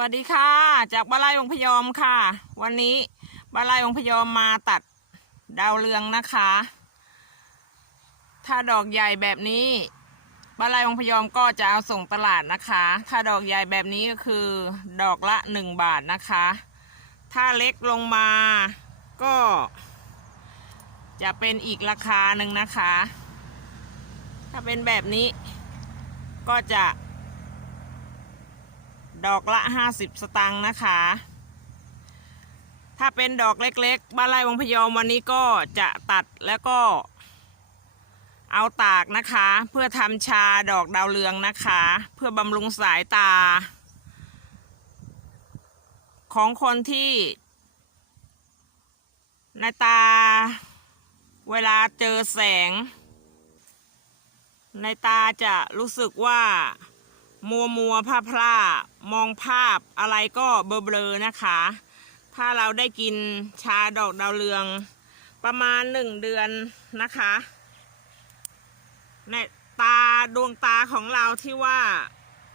วัสดีค่ะ จากบานไร่องพยอมค่ะ วันนี้บานไร่องพยอมมาตัดดาวเรืองนะคะ ถ้าดอกใหญ่แบบนี้บานไร่องพยอมก็จะเอาส่งตลาดนะคะ ถ้าดอกใหญ่แบบนี้ก็คือดอกละหนึ่งบาทนะคะ ถ้าเล็กลงมาก็ จะเป็นอีกราคาหนึ่งนะคะ ถ้าเป็นแบบนี้ก็จะ ดอกละ 50 สตางค์นะคะ ถ้าเป็นดอกเล็กๆ บ้านไร่วังพยอมวันนี้ก็จะตัดแล้วก็ เอาตากนะคะ เพื่อทำชาดอกดาวเรืองนะคะ เพื่อบำรุงสายตา ของคนที่ในตา เวลาเจอแสง ในตาจะรู้สึกว่ามัวมัวผ้าพร่า มองภาพอะไรก็เบลอๆนะคะ ถ้าเราได้กินชาดอกดาวเรือง ประมาณหนึ่งเดือนนะคะในตาดวงตาของเราที่ว่า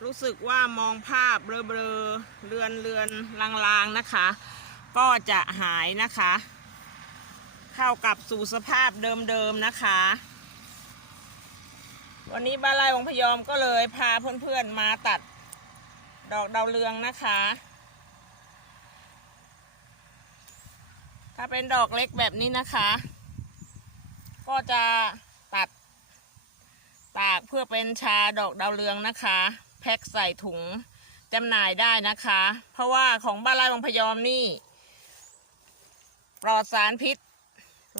รู้สึกว่ามองภาพเบลอๆเลือนเลือนลางๆนะคะ ก็จะหายนะคะ เข้ากับสู่สภาพเดิมๆนะคะ วันนี้บ้านไร่วงพยอมก็เลยพาเพื่อนๆมาตัด ดอกดาวเรืองนะคะ ถ้าเป็นดอกเล็กแบบนี้นะคะ ก็จะตัดตากเพื่อเป็นชาดอกดาวเรืองนะคะ แพ็คใส่ถุงจำหน่ายได้นะคะ เพราะว่าของบ้านไร่วงพยอมนี่ ปลอดสารพิษ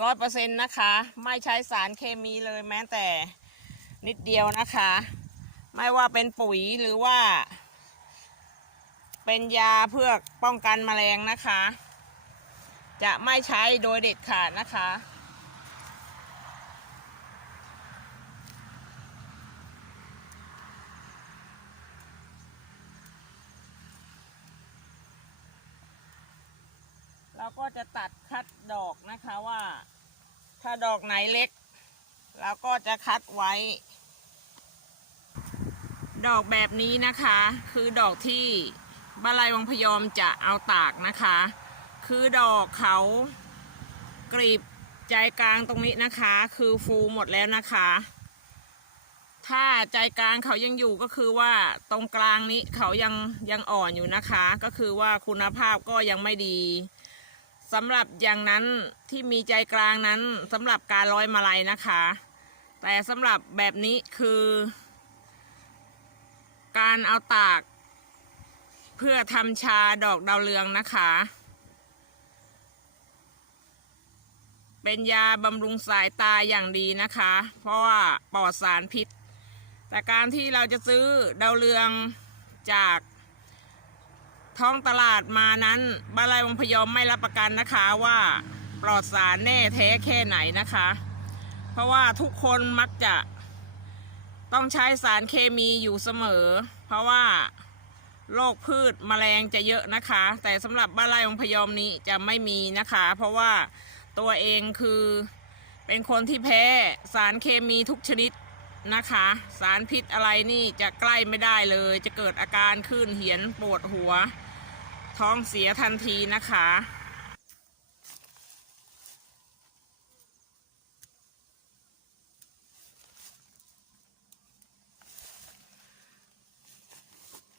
ร้อยเปอร์เซ็นต์นะคะ ไม่ใช้สารเคมีเลยแม้แต่นิดเดียวนะคะ ไม่ว่าเป็นปุ๋ยหรือว่า เป็นยาเพื่อป้องกันแมลงนะคะ จะไม่ใช้โดยเด็ดขาดนะคะ เราก็จะตัดคัดดอกนะคะว่า ถ้าดอกไหนเล็ก เราก็จะคัดไว้ ดอกแบบนี้นะคะ คือดอกที่ บานไร่วังพยอมจะเอาตากนะคะ คือดอกเขากรีบใจกลางตรงนี้นะคะ คือฟูหมดแล้วนะคะ ถ้าใจกลางเขายังอยู่ก็คือว่าตรงกลางนี้เขายังยังอ่อนอยู่นะคะ ก็คือว่าคุณภาพก็ยังไม่ดีสำหรับอย่างนั้นที่มีใจกลางนั้นสำหรับการร้อยมาลัยนะคะ แต่สำหรับแบบนี้คือ การเอาตาก พื่อทำชาดอกดาวเรืองนะคะ เป็นยาบำรุงสายตาอย่างดีนะคะ เพราะว่าปลอดสารพิษ แต่การที่เราจะซื้อดาวเรืองจากท้องตลาดมานั้นบ้านไรวังพยอมไม่รับประกันนะคะว่าปลอดสารแน่แท้แค่ไหนนะคะ เพราะว่าทุกคนมักจะต้องใช้สารเคมีอยู่เสมอ เพราะว่า โรคพืชแมลงจะเยอะนะคะ แต่สำหรับบ้านไร่องพยอมนี้จะไม่มีนะคะ เพราะว่าตัวเองคือเป็นคนที่แพ้สารเคมีทุกชนิดนะคะ สารพิษอะไรนี่จะใกล้ไม่ได้เลย จะเกิดอาการขึ้นเหียนปวดหัว ท้องเสียทันทีนะคะ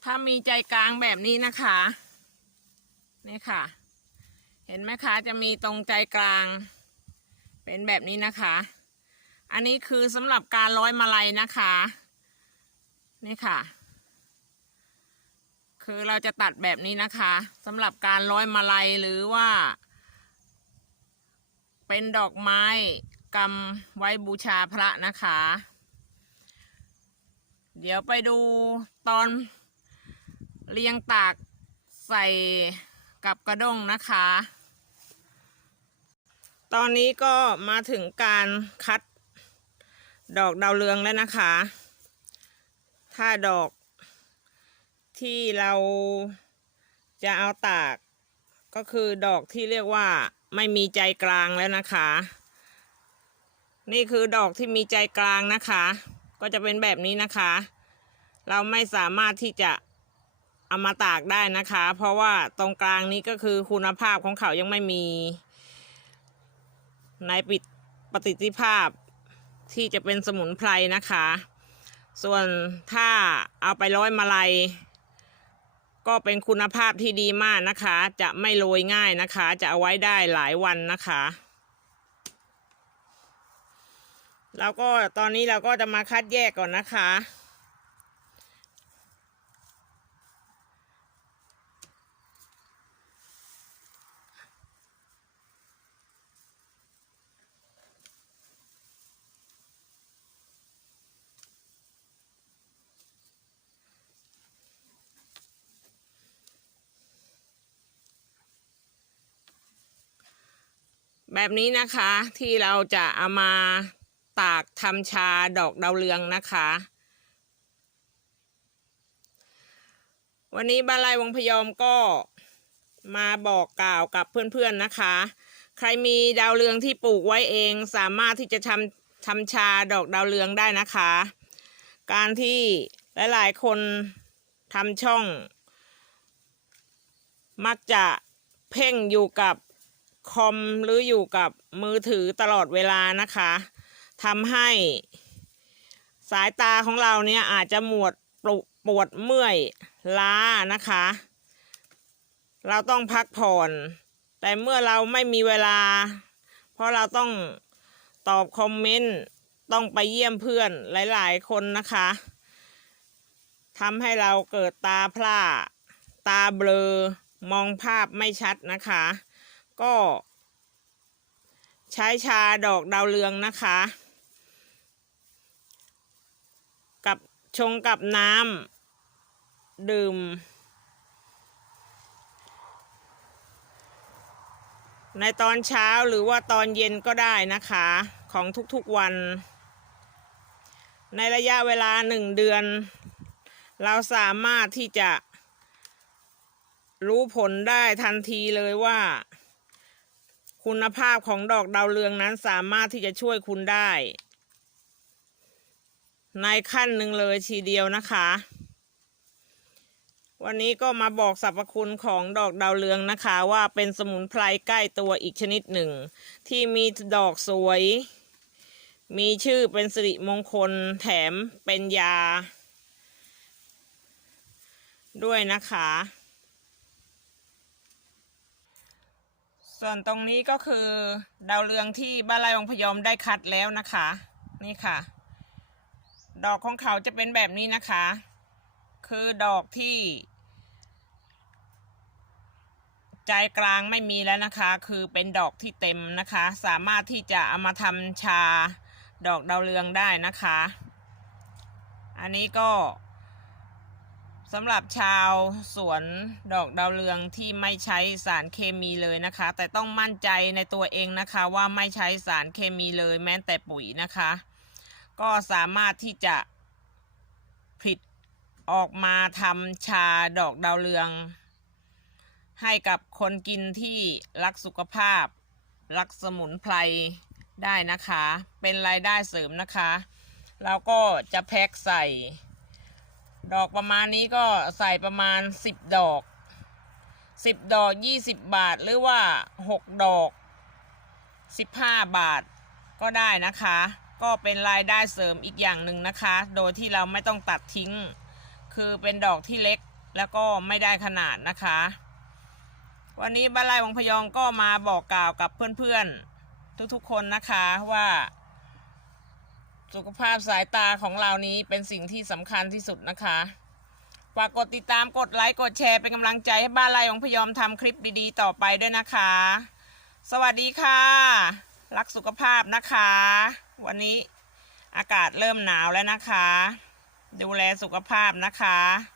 ถ้ามีใจกลางแบบนี้นะคะนี่ค่ะ เห็นไหมคะจะมีตรงใจกลาง เป็นแบบนี้นะคะ อันนี้คือสำหรับการร้อยมาลัยนะคะนี่ค่ะ คือเราจะตัดแบบนี้นะคะสำหรับการร้อยมาลัยหรือว่า เป็นดอกไม้กำไว้บูชาพระนะคะ เดี๋ยวไปดูตอน เรียงตากใส่กับกระด้งนะคะ ตอนนี้ก็มาถึงการคัดดอกดาวเรืองแล้วนะคะ ถ้าดอกที่เราจะเอาตากก็คือดอกที่เรียกว่าไม่มีใจกลางแล้วนะคะ นี่คือดอกที่มีใจกลางนะคะ ก็จะเป็นแบบนี้นะคะ เราไม่สามารถที่จะ เอามาตากได้นะคะ เพราะว่าตรงกลางนี้ก็คือคุณภาพของเขายังไม่มี ในปิดปฏิทิภาพที่จะเป็นสมุนไพรนะคะ ส่วนถ้าเอาไปร้อยมาลัย ก็เป็นคุณภาพที่ดีมากนะคะ จะไม่โรยง่ายนะคะ จะเอาไว้ได้หลายวันนะคะแล้วก็ตอนนี้เราก็จะมาคัดแยกก่อนนะคะ แบบนี้นะคะที่เราจะเอามาตากทำชาดอกดาวเรืองนะคะ วันนี้บ้านไร่วงพยอมก็มาบอกกล่าวกับเพื่อนๆนะคะ ใครมีดาวเรืองที่ปลูกไว้เองสามารถที่จะทำทำชาดอกดาวเรืองได้นะคะ การที่หลายๆคนทำช่อง มักจะเพ่งอยู่กับ คอมหรืออยู่กับมือถือตลอดเวลานะคะทำให้ สายตาของเราเนี่ยอาจจะหมวดปวปวดเมื่อยล้านะคะ เราต้องพักผ่อน แต่เมื่อเราไม่มีเวลา เพราะเราต้องตอบคอมเมนต์ต้องไปเยี่ยมเพื่อนหลาย ๆ คนนะคะทำให้เราเกิดตาพร่า ตาเบลอ มองภาพไม่ชัดนะคะ ก็ ใช้ชาดอกดาวเรืองนะคะ กับชงกับน้ำดื่ม ในตอนเช้าหรือว่าตอนเย็นก็ได้นะคะ ของทุกๆวัน ในระยะเวลาหนึ่งเดือน เราสามารถที่จะรู้ผลได้ทันทีเลยว่า คุณภาพของดอกดาวเรืองนั้นสามารถที่จะช่วยคุณได้ ในขั้นหนึ่งเลยทีเดียวนะคะ วันนี้ก็มาบอกสรรพคุณของดอกดาวเรืองนะคะ ว่าเป็นสมุนไพรใกล้ตัวอีกชนิดหนึ่ง ที่มีดอกสวย มีชื่อเป็นสิริมงคลแถมเป็นยา ด้วยนะคะ ส่วนตรงนี้ก็คือดาวเรืองที่บ้านไร่องพยอมได้คัดแล้วนะคะ นี่ค่ะ ดอกของเขาจะเป็นแบบนี้นะคะ คือดอกที่ ใจกลางไม่มีแล้วนะคะ คือเป็นดอกที่เต็มนะคะ สามารถที่จะเอามาทำชาดอกดาวเรืองได้นะคะ อันนี้ก็ สำหรับชาวสวนดอกดาวเรืองที่ไม่ใช้สารเคมีเลยนะคะ แต่ต้องมั่นใจในตัวเองนะคะว่าไม่ใช้สารเคมีเลยแม้แต่ปุ๋ยนะคะ ก็สามารถที่จะผลิตออกมาทำชาดอกดาวเรือง ให้กับคนกินที่รักสุขภาพ รักสมุนไพรได้นะคะ เป็นรายได้เสริมนะคะ แล้วก็จะแพ็คใส่ ดอกประมาณนี้ก็ใส่ประมาณ10ดอก10ดอก20บาท หรือว่า6ดอก15บาทก็ได้นะคะ ก็เป็นรายได้เสริมอีกอย่างหนึ่งนะคะ โดยที่เราไม่ต้องตัดทิ้ง คือเป็นดอกที่เล็กแล้วก็ไม่ได้ขนาดนะคะ วันนี้บ้านไร่วังพยองก็มาบอกกล่าวกับเพื่อนๆ ทุกๆคนนะคะว่า สุขภาพสายตาของเรานี้เป็นสิ่งที่สำคัญที่สุดนะคะฝากกดติดตามกดไลค์กดแชร์เป็นกำลังใจให้บ้านไร่ของพยอมทำคลิปดีๆ ต่อไปด้วยนะคะ สวัสดีค่ะ รักสุขภาพนะคะ วันนี้อากาศเริ่มหนาวแล้วนะคะ ดูแลสุขภาพนะคะ